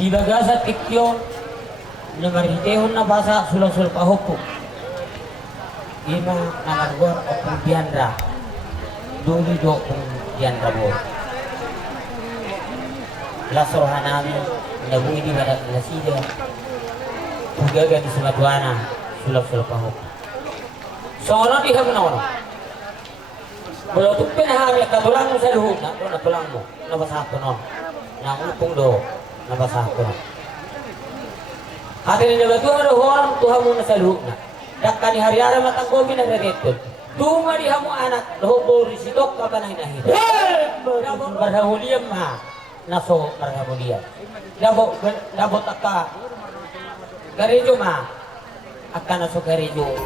Di bagasa tikyo namarhitehon na basa sul pahupo. Ima namargor o pumpiandra. Duli do pumpiandra bo. Lasrohan namin nabuhi di badak lasida. Tugaga di Sumatwana sul pahupo. Sono di hamnono. Kalau tu penahami katulang mo sa luhog na, natulang mo, nabasa ko no. Nangupong do, nabasa ko no. Atin na batu ada orang Tuhan mo na sa luhog na. Dakka ni hari-hari matanggobi na reretod. Tuma di hamo anak, lohobor sidok ka kanay nahid. Barhahuliyam ha, naso barhahuliyam. Labot akka, garejo ma, akka naso garejo.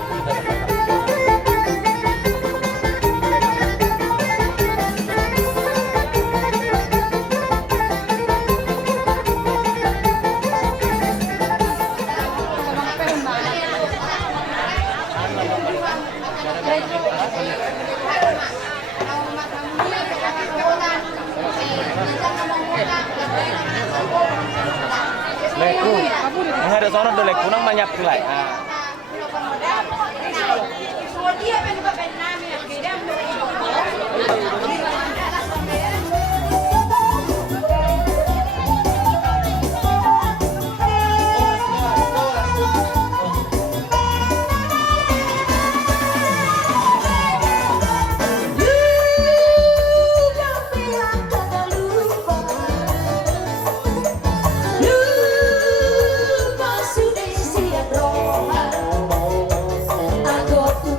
Leku, ang ada sono do leku nang manyap tulay. Aku tuh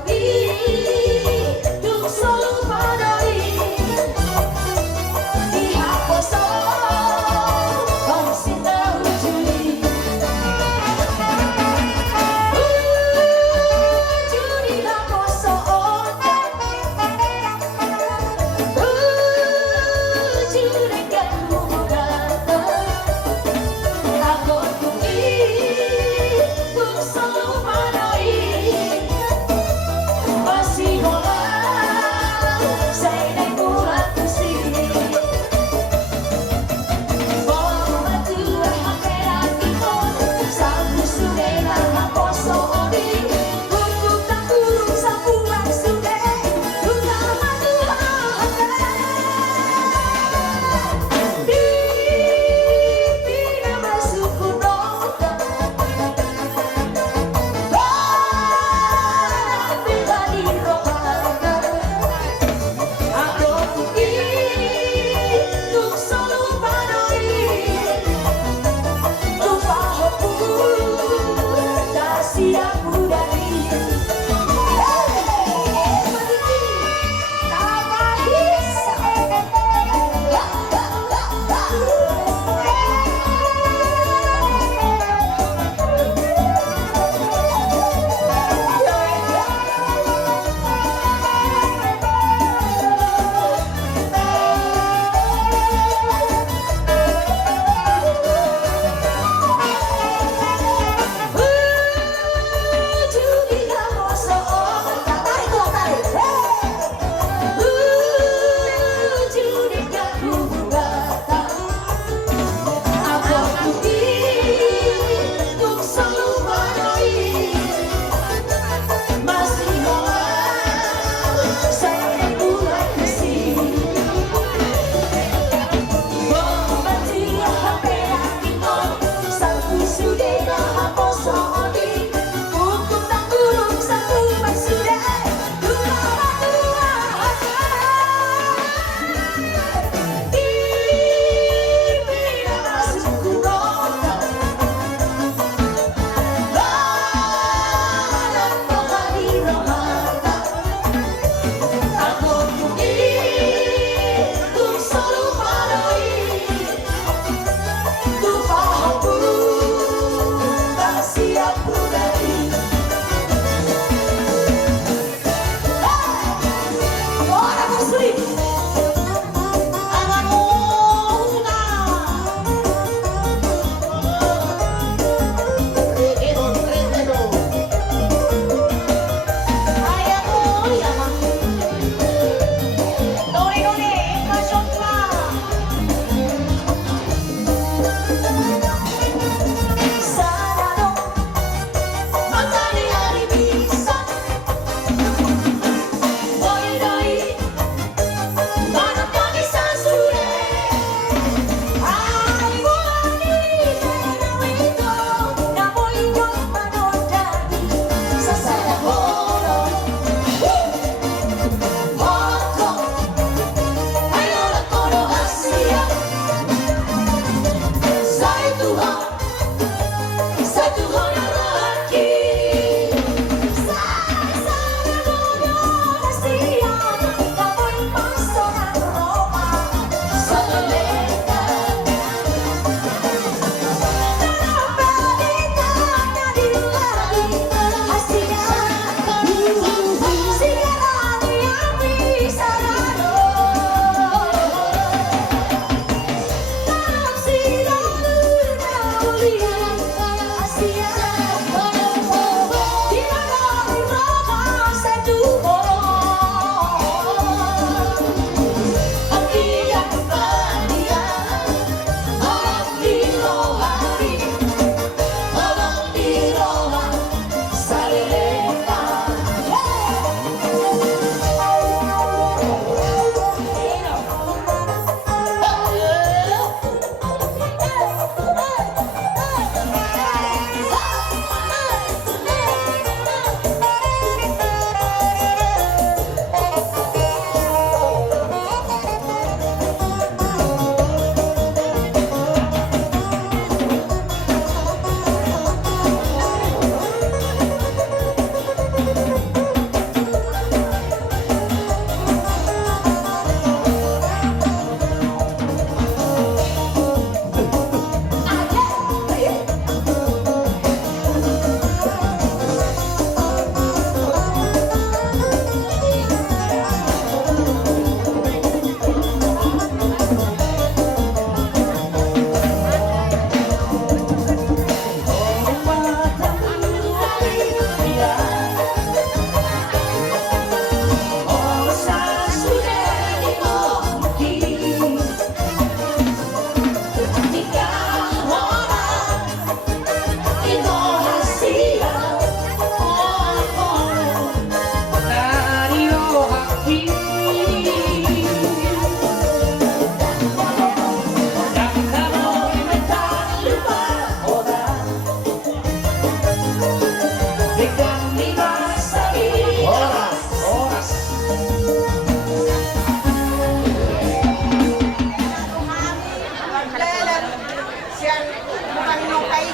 dan bukan inokai.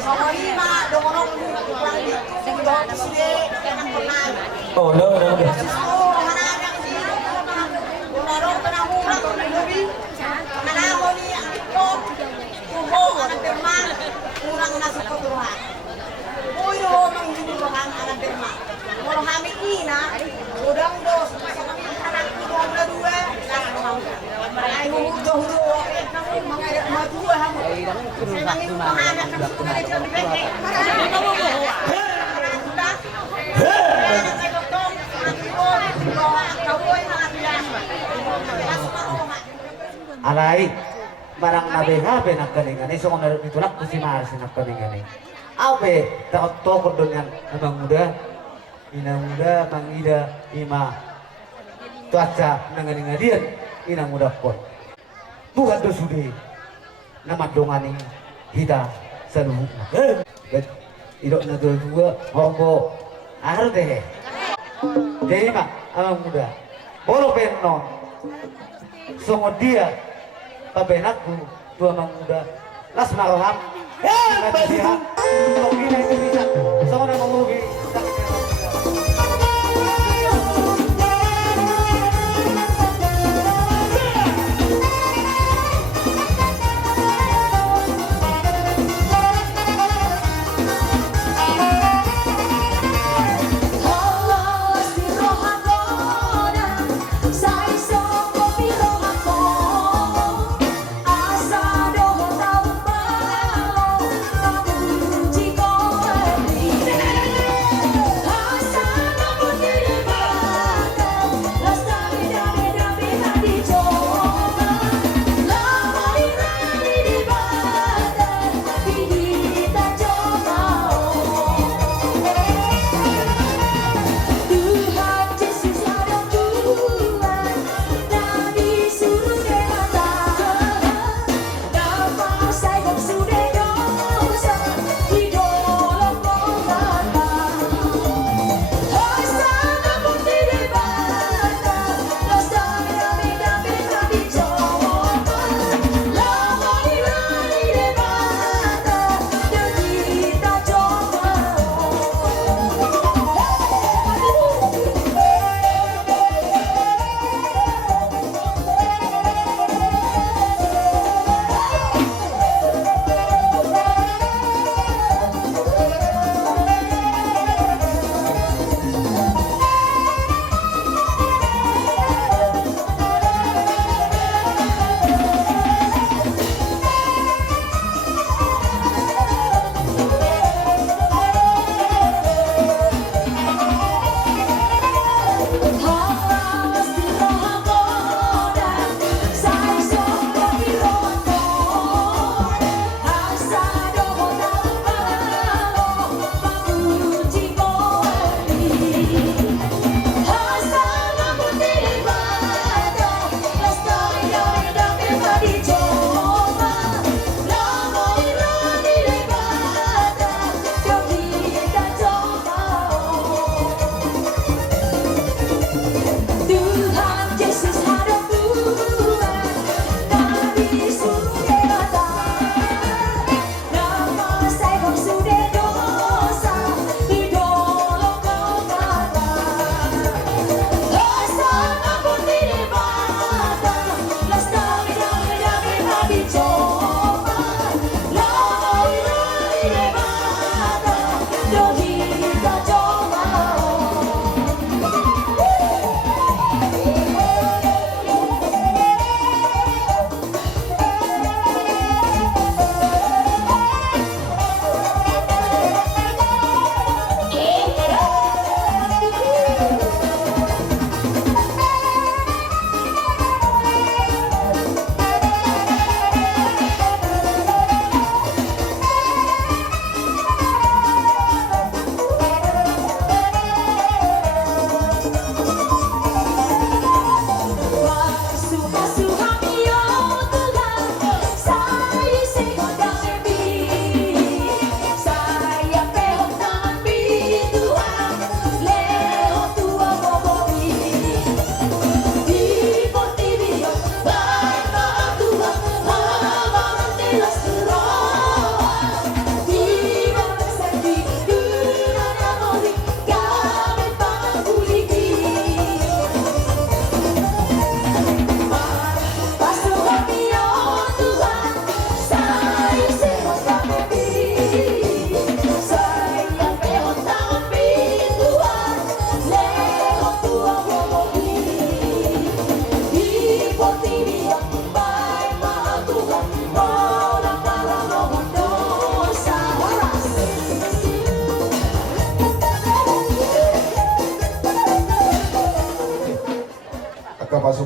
Sama lima dorong kurang itu dorong sini jangan pernah. Oh, no. Oh, mana ada sih? Dorong kena murah lebih. Mana mau ni ikut. Tuh anak bermak kurang nasi kotoran. Oh, yo menghidup orang anak bermak. Kalau kami ini nak, udang dos, sama anak itu ada dua. Ayo hudo, kamu mengajar maju kamu. Saya ingin mengajar kamu mengajar di bengkel. Kamu mau? Sudah. Saya potong, aku bawa kau yang bilang. Alay, barang nabe-habe nak kaningan, iso kung ditulak ko si Marcy nak kaningan. Abe, takot tokod doon yan, namang muda, inang muda, mangida, ima, tuaca, nanganingan diyan, inang muda po. Bukan do sudi, naman dongani kita sa luhuk na. Idok na doon juga, horbo, araw deh. Jadi mak, amang muda, bolo penon, songo dia, pabenakku, dua mang muda, las maroham, nagsihan, togi na itu bisa, songo na mangubi,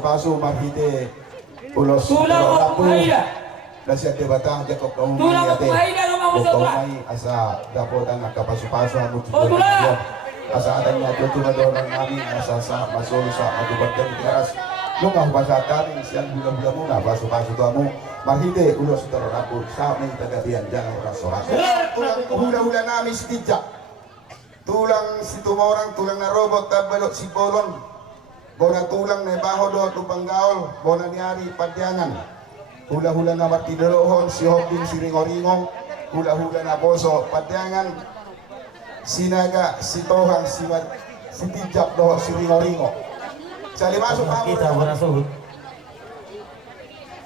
pasu-pasu marhite ulos Tulang mo kumaila. Nasiya debatang Jacob Kaumi Tulang mo ate kumaila ng mga musotra. Kaumi asa dapotan nakapasu-pasu amo Oh, tulang! asa adanya tutumador ng namin asa sa masul sa matubagdan tiras lunga basa taring siang bula-bula muna pasu-pasu to amo marhite ulos tororapo sa may tagabian jangan rasoras tulang hula-hula namin si Tijak tulang si tumorang tulang na robot tabalot si Bolon bona tulang na baho do tupang gaol bona niari padyangan hula-hula na martidolohon si Hobin si Ringo-Ringo hula-hula na Boso padyangan sinaga si Tohang si Tijak do si Ringo-Ringo sa limasok Kita berasuhud.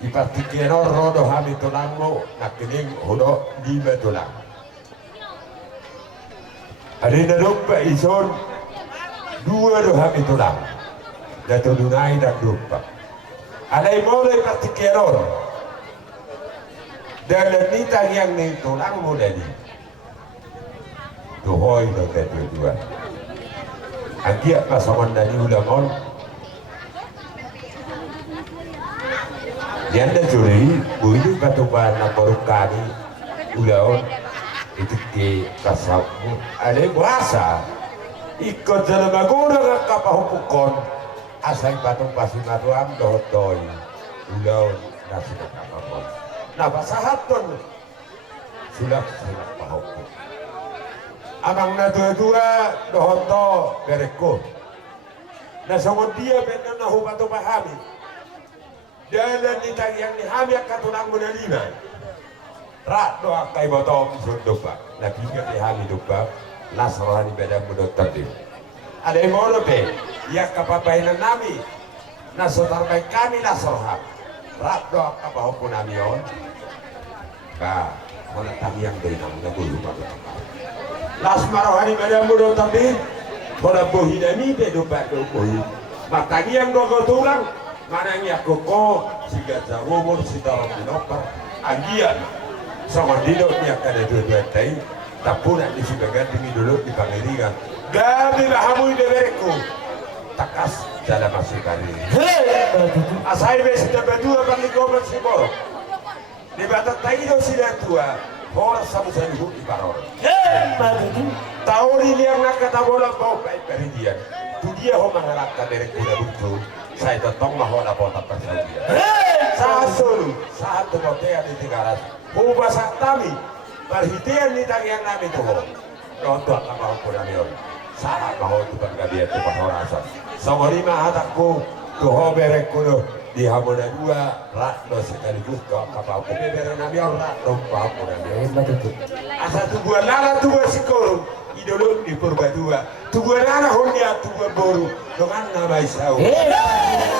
Ipatikero rodo hami tunangmo nakining hudo di betulang. Ada na lupa ison dua do hami tulang. Dato dunai dan lupa. Ada mulai patikero. Dan nita yang ni tulang mo dali. Tuhoy do kedua. Agia pasaman dali ulamon. Yanda curi, buili batuban na barukani ulaon itu ke kasabu. Ale bahasa ikut dalam agora ng kapahupukon asay batong pasimatuam dohotoy ulaon na sinakapapon. Napasahaton sulak pahupuk. Amang na dua-dua dohoto bereko. Nasangod dia benar na hubato pahami. Dalam nitang yang dihamil katunang munalina rak doa kai botol pisau doba lagi ke dihami doba nasrohani beda mudot terdim ada yang mau lebih ya kapapainan nami nasotar baik kami nasrohan rak doa kapau punamion ka mana kami yang dari namu nagulu pada nasmarohani beda mudot terdim pada bohidami beda bohi matagi yang dogo tulang manangnya koko siga jarumur sitarong dinopar agian sama didoknya kada dua-dua tay tapuna di sibagan demi dulu di pangirigan gabi bahamu ide bereku takas dalam masuk kali asai besida berdua balik gobat si borok di batat tayo sila tua horas sabu sa ibu di baror tahun ini yang nak kata bola bau baik dari dia tu dia ho mengharapkan dari kuda butuh saya tetap mahola bota persaudara. Saat sulu, saat terbotea di Tigaras, bahasa kami perhitian di yang nami tu ho. Nonton apa pun nami on. Saat mahu tu penggabian tu pahorasan. Sangorima hatakku tu ho berek kuno di hamona dua rak do sekaligus kau kapau bebera nami on rak do kapau nami on. Asal tu buat lala tu buat sekolah. Idolong di purba dua. Tubuh nana honya tubuh boru dengan nama Isau. Ugana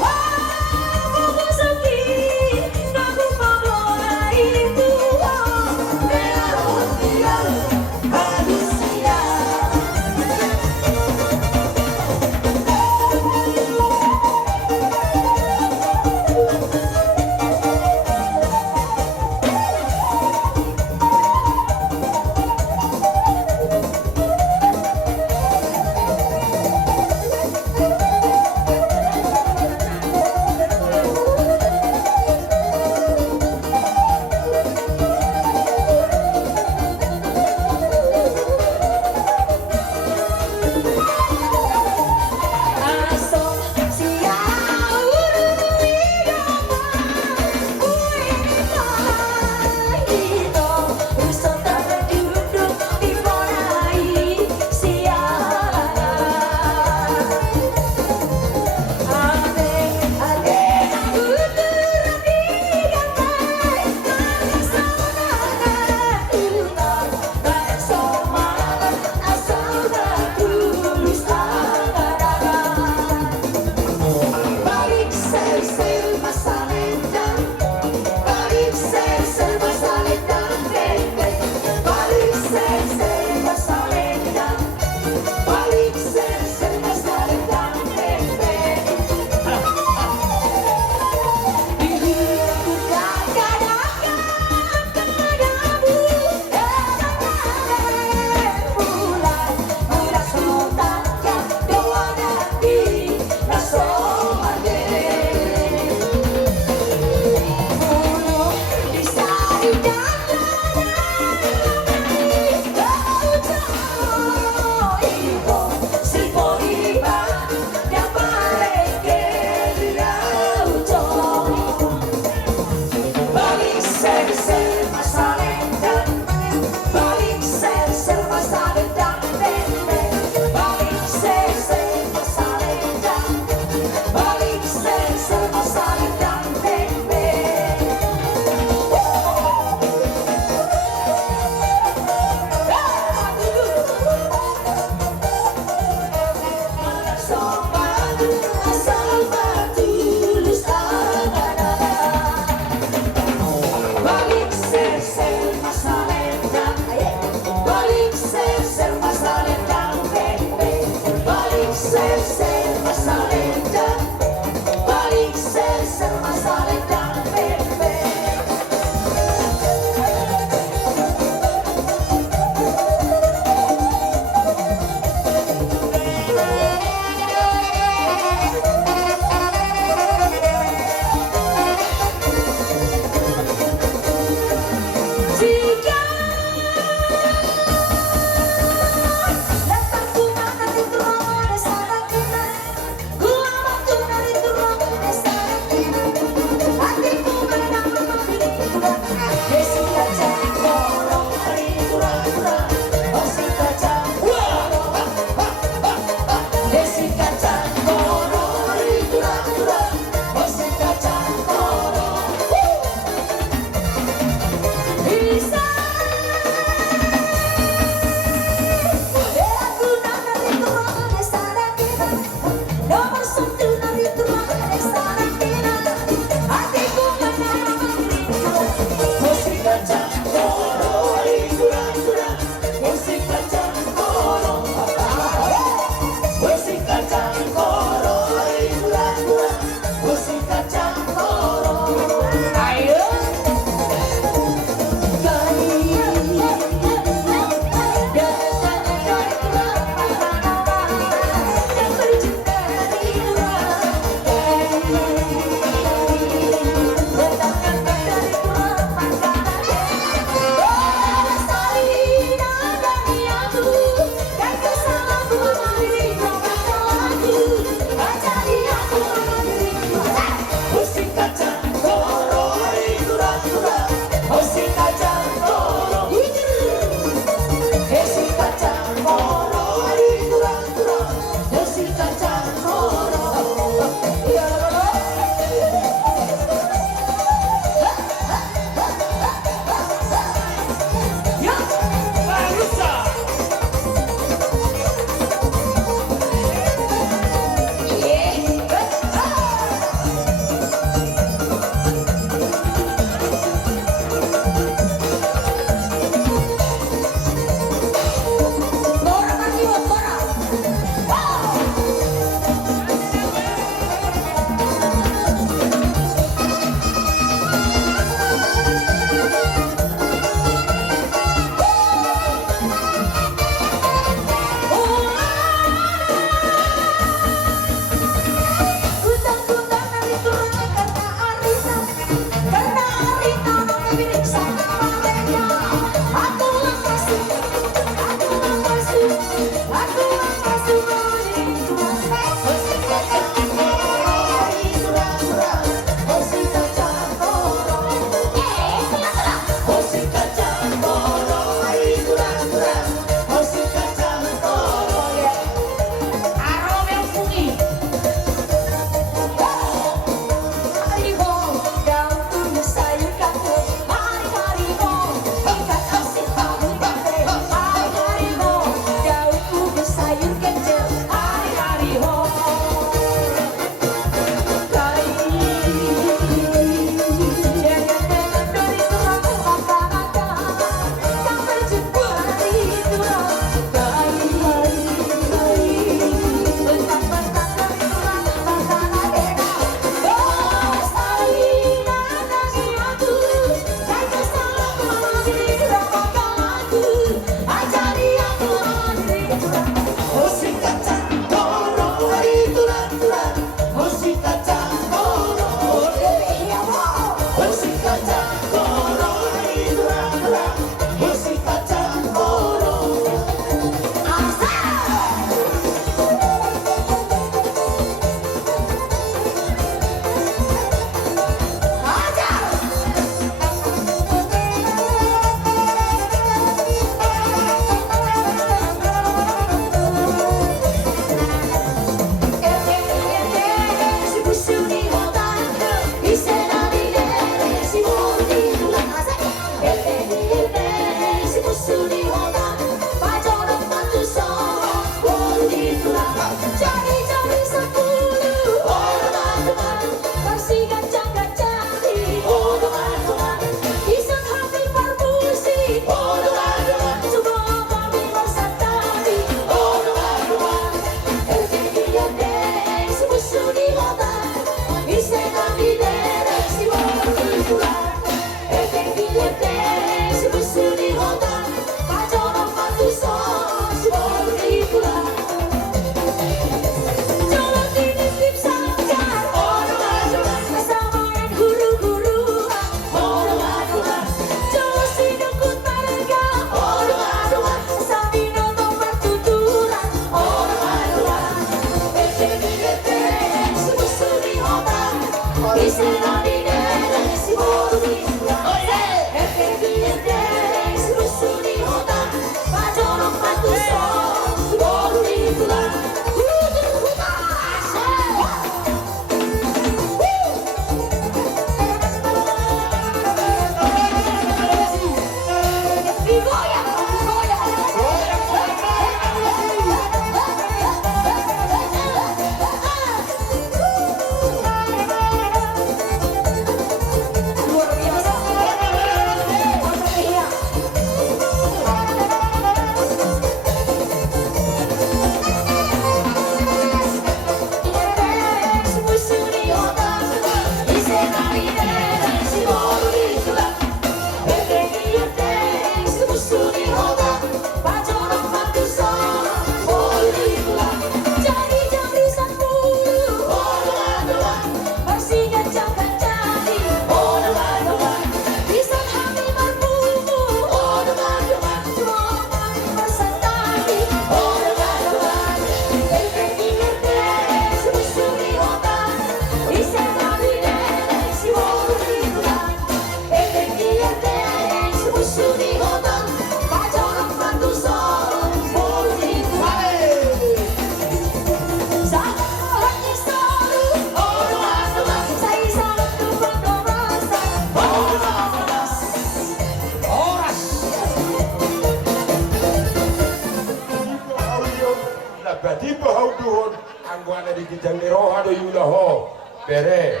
tiba hau duhon angguana di kijang ni roha do yula ho bere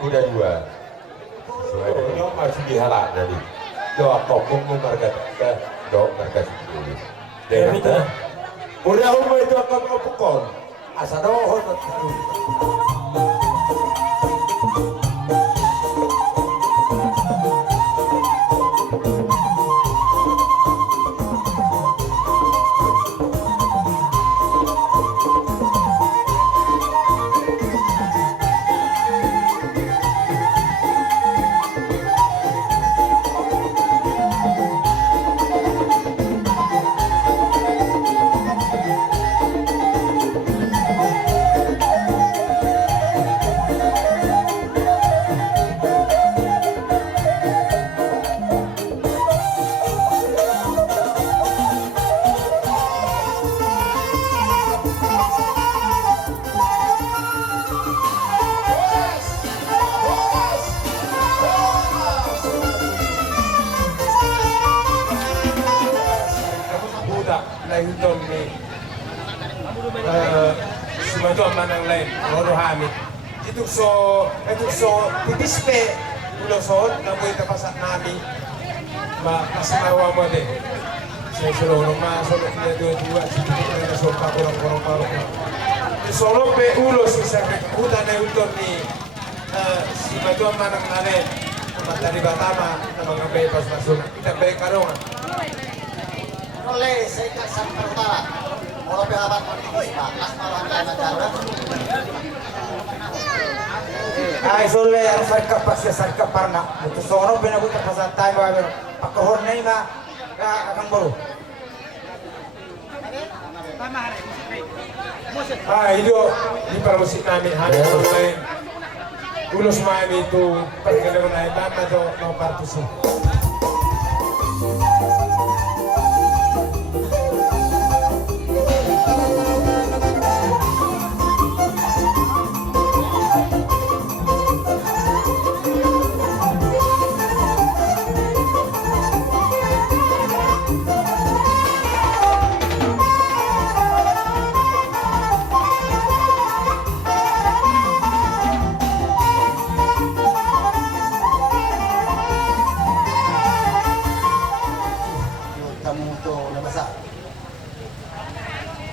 kuda dua soalnya ini masih dihalak tadi do akokong marga do marga sendiri dan itu udah umum itu akan ngopukon asa dohon Hinton ni semua tu aman yang lain orang hamil itu so tipis pe pulau son namun kita pasak nami masih marwah mode saya suruh rumah solo dia dua sedikit dengan sopa korong solo pe ulos bisa pe hutan yang Hinton ni semua tu aman yang lain mata di Batama nama ngambil pas masuk kita beri karungan oleh Serikat Sabta Utara Molo Pelabat Municipal Asmawan Negara Ay sole ang sarka pasya sarka parna itu sono benabuta pasantai bae pakohon nei ma akang baru itu di permusik kami hanya online ulus main itu perkenalan naik atau no partisi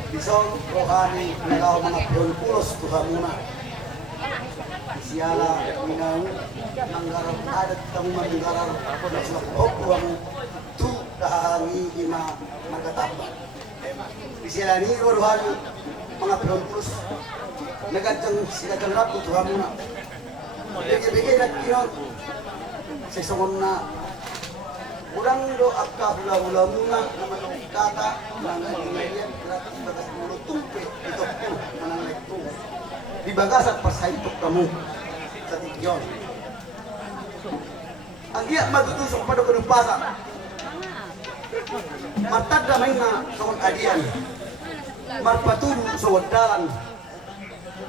Isong rohani nagaw mga pulos tuha muna. Siyala minaw manggaram adat kamu manggaram na sila kuhok tu dahangi ima magatamba. Siyala ni rohani mga pulos nagadyang sila ganap tuha muna. Bigay na kinon sa isong na urang do akka hula-hula muna na manungkata na nangyayari gratis batas mulo tumpe ito po mananglik po di bagasat pasaytok kamu sa tigyon ang iya matutusok pa do kanong pasa matad damay nga sa adian marpatulo sa wadalan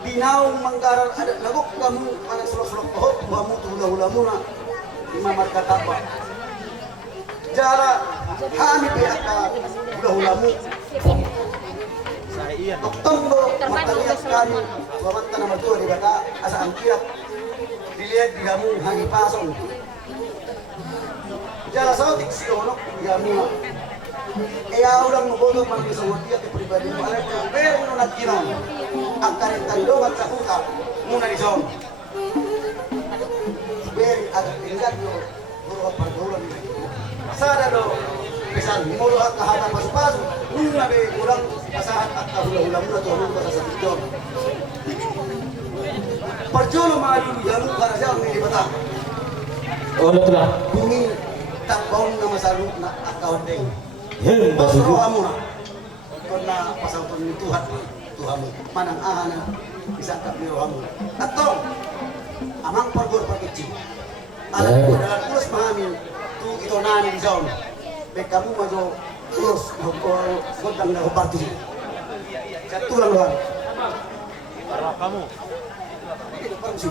binaw manggaral ada lagok kamu manang sulok-sulok pohon kamu hula-hula muna lima markatapa jara kami pihak hula-hulamu Oktober matalias kami wawanta na matua di bata asa ang kirap dilihat di kamu hangi pasong jara sautik si onok di kamu kaya ulang mabodo man sa wadi at pribadi mo alam ko pero no nagkinon ang kanitandong sa huta muna ni Zon beri agak tinggal yo puro pardolan sada do bisan mulu at kahatan paspaso nung nabe kurang pasahan at kahula-hula muna to nung basa sa tiktok parjolo malu yalu para siya ang nilibata Ulit lah. bumi takbaon na masaluk na akawat deng Hil pasuro amo na kung na pasauton ni Tuhan mo manang aha na bisa ka miro amo ato amang pargor pagkicin alam ko dalam ulos mahamin tu ito na ni Zon be kamu majo ulos ko godang na parti satulan luar kamu itu permisi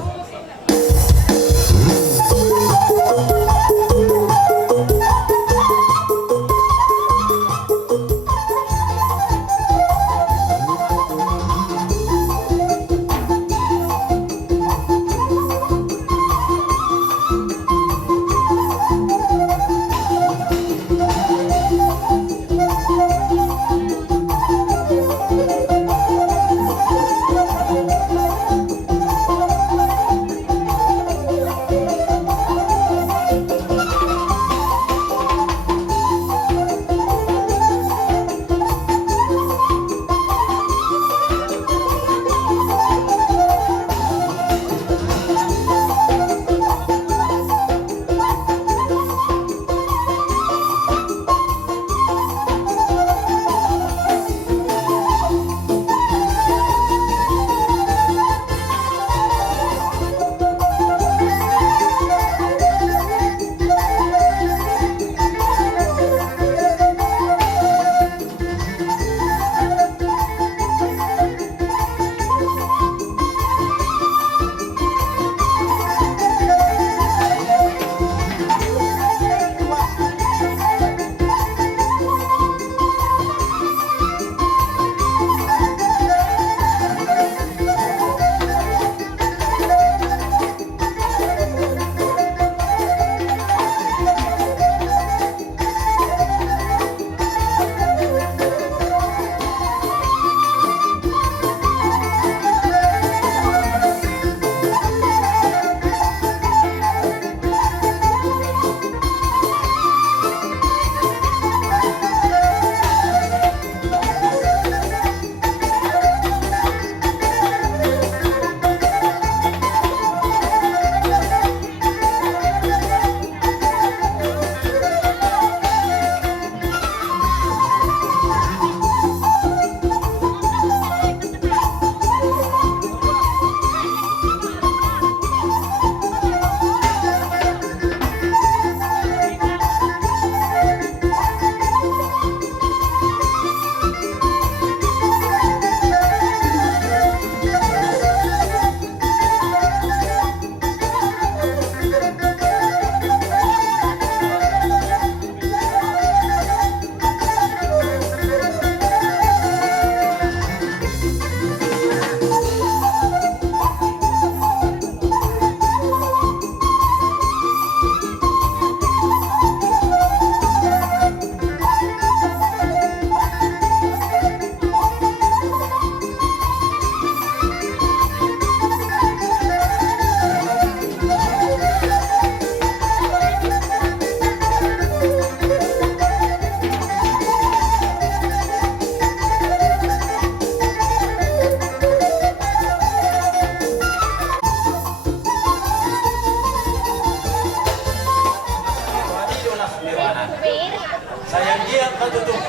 sayang dia katutup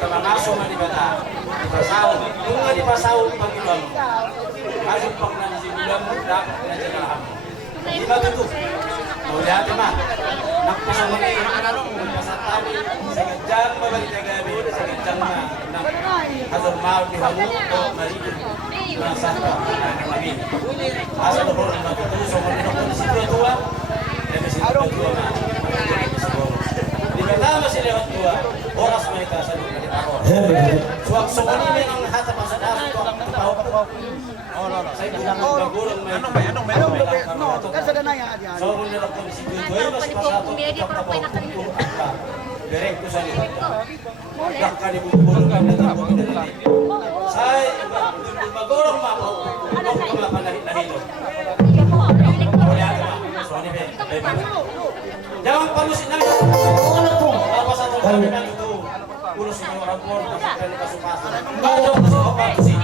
termasuk di bata pasau bunga di pasau pagi bang kasih pangnan si bilang muda dan jalan di katutup mau lihat mah nak pasang ini pasang tadi sekejap membalik jaga bi sekejap mah nak asal mau dihamu atau mari merasa kami asal orang nak terus sama dengan kondisi tua dan mesin tua mah di pertama sih lewat dua oras mereka selalu ditaruh suak ini memang hata masa dah tahu saya bilang bagulung kan sudah nanya aja. so menurut kondisi tua masih pas satu kita tahu bereng tu saya dah kali bulu kan saya bagulung mau kemana dah itu jangan panusin nang apa satu kali nang itu urus semua orang tua masukkan ke pasar ada apa sih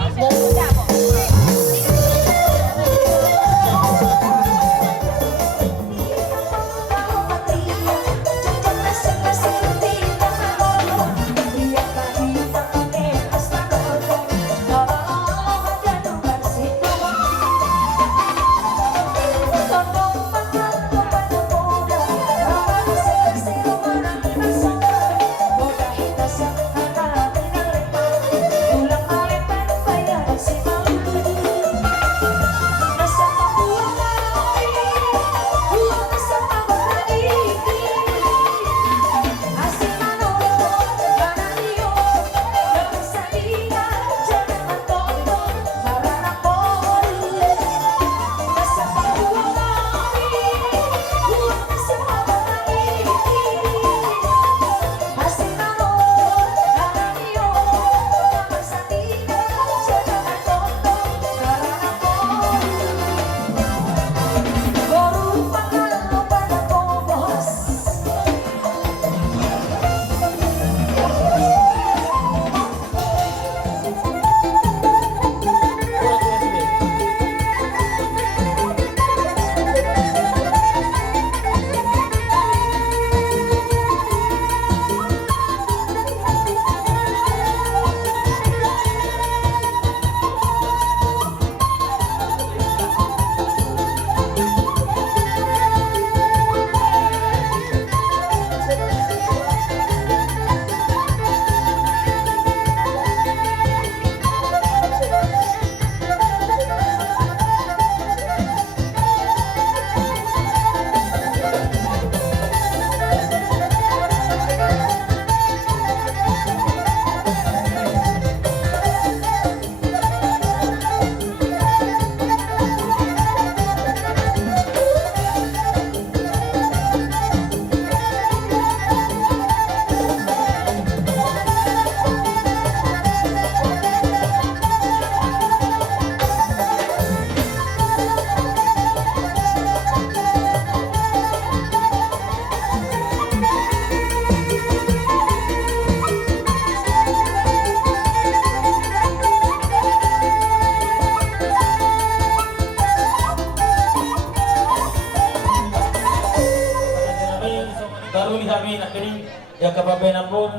ya kapabenan pun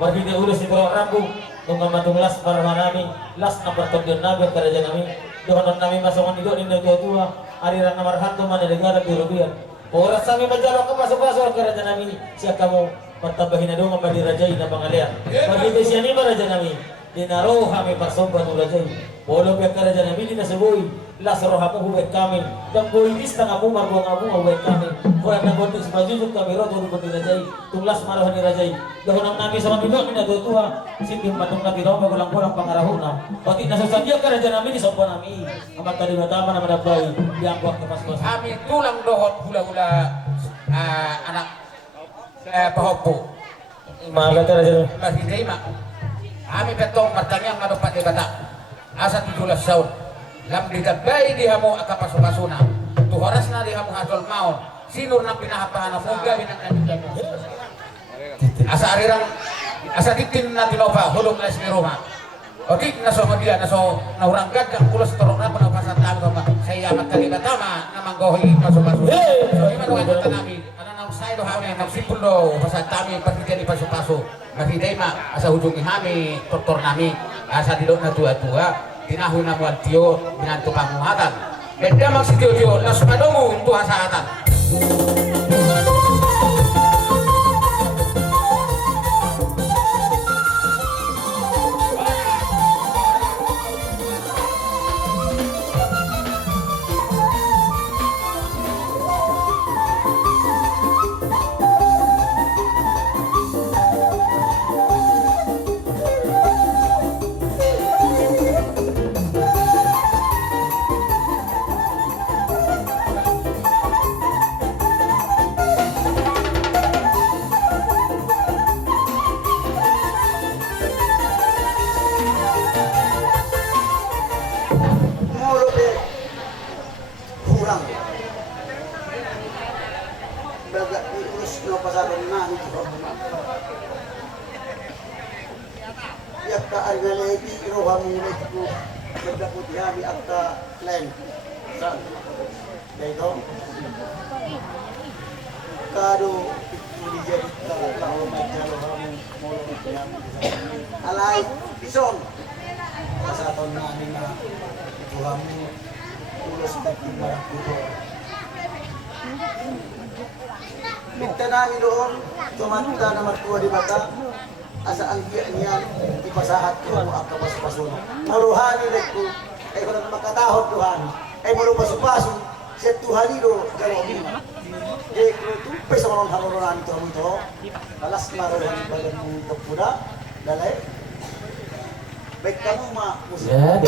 bagi dia urus itu rambu tunggal matung las para manami las nomor tonton nabi kerajaan kami doanan kami masukkan itu indah tua aliran nomor hantu mana negara European orang kami menjalok ke pasar kerajaan kami siap kamu pertambahin dong memberi rajai na pangalian bagi dia siani kerajaan kami dinaruh kami persombat rajai walau pihak kerajaan kami dinasubui las rohamu hubet kami dan boilis tangamu marbuang amu hubet kami orang yang bontik sebajujuk kami roto ruput dirajai tunglas marah dirajai dahunang nabi sama bidok mina tua sintim patung nabi roh magulang-gulang pangarahuna pati nasasadya kerajaan kami disopan kami amat tadi batama nama dabai diangkuak ke pas-pas kami tulang dohot hula-hula anak pahopo maga kerajaan masih terima kami betong pertanyaan madopat di batak asa 17 tahun lam ditabai dihamu akapasuna tu horasna dihamu hadol maun sinur na pinahapahana moga binang asa arirang asa titin na tinova hulong na siniruma otik na so dia na so naurang gadang kulos torong na panapasat kami saya amat kalibatama na manggohi masuk-masuk so iman wajah tanami ana nang saydo kau yang nagsipul do pasal kami pasti di pasu-pasu mahiday ma asa hujungi kami doktor nami asa didok na tua-tua tinahu na mual tiyo binantu panguhatan beda maksud tiyo nasumadongu untuk hasatan mulut deh kurang bagak diurus no pasaran nah itu ya ka argalegi rohamu itu berdaput ya di akta lain san dito kado itu jadi kalau macam rohamu mulut ya alay bison pasaton na ni na rohamu ulos dari barang itu minta namin doon, tumanta na magtuwa di bata, asa ang niyan, ipasahat ko ang kapasapasun. Maruhani na ko, ay ko na makatahod Tuhan, ay marupasupasun, siya Tuhani do, garohin. Ay ko tumpe sa mga haruran ito mo ito, alas maruhani bagan mo ito puna, dalay. Baik kamu ma, musik. Ya.